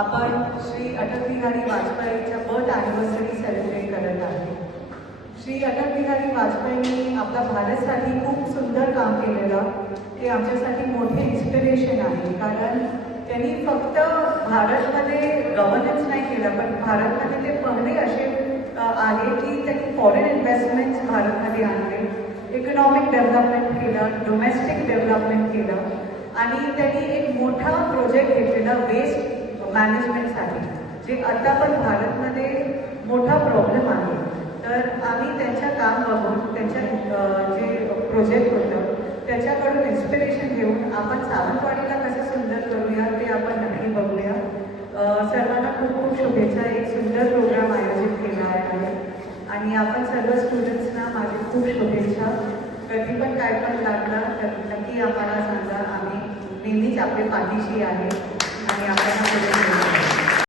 आपण श्री अटल बिहारी वाजपेयीच्या birth anniversary celebrate करत आहे। श्री अटल बिहारी वाजपेयींनी आपल्या भारतासाठी खूप सुंदर काम केलेलं, ते आमच्यासाठी मोठे इन्स्पिरेशन आहे। कारण त्यांनी फक्त भारतमध्ये गव्हर्नन्स नाही केलं, पण भारतमध्ये ते पहिले असे आहे की त्यांनी फॉरेन इन्व्हेस्टमेंट्स भारतमध्ये आणले, इकॉनॉमिक डेव्हलपमेंट केलं, डोमेस्टिक डेव्हलपमेंट केलं, आणि त्यांनी एक मोठा प्रोजेक्ट घेतलेला वेस्ट मॅनेजमेंटसाठी, जे आता पण भारतमध्ये मोठा प्रॉब्लेम आहे। तर आम्ही त्यांच्या काम बघून, त्यांच्या जे प्रोजेक्ट होतं त्याच्याकडून इन्स्पिरेशन घेऊन आपण सावंतवाडीला कसं सुंदर करूया ते आपण नक्की बघूया। सर्वांना खूप खूप शुभेच्छा। एक सुंदर प्रोग्राम आयोजित केला आहे आणि आपण सर्व स्टुडंट्सना माझी खूप शुभेच्छा। कधी पण काय पण लागलं तर नक्की आम्हाला सांगा, आम्ही नेहमीच आपल्या पाठीशी आहे आणि आपल्याला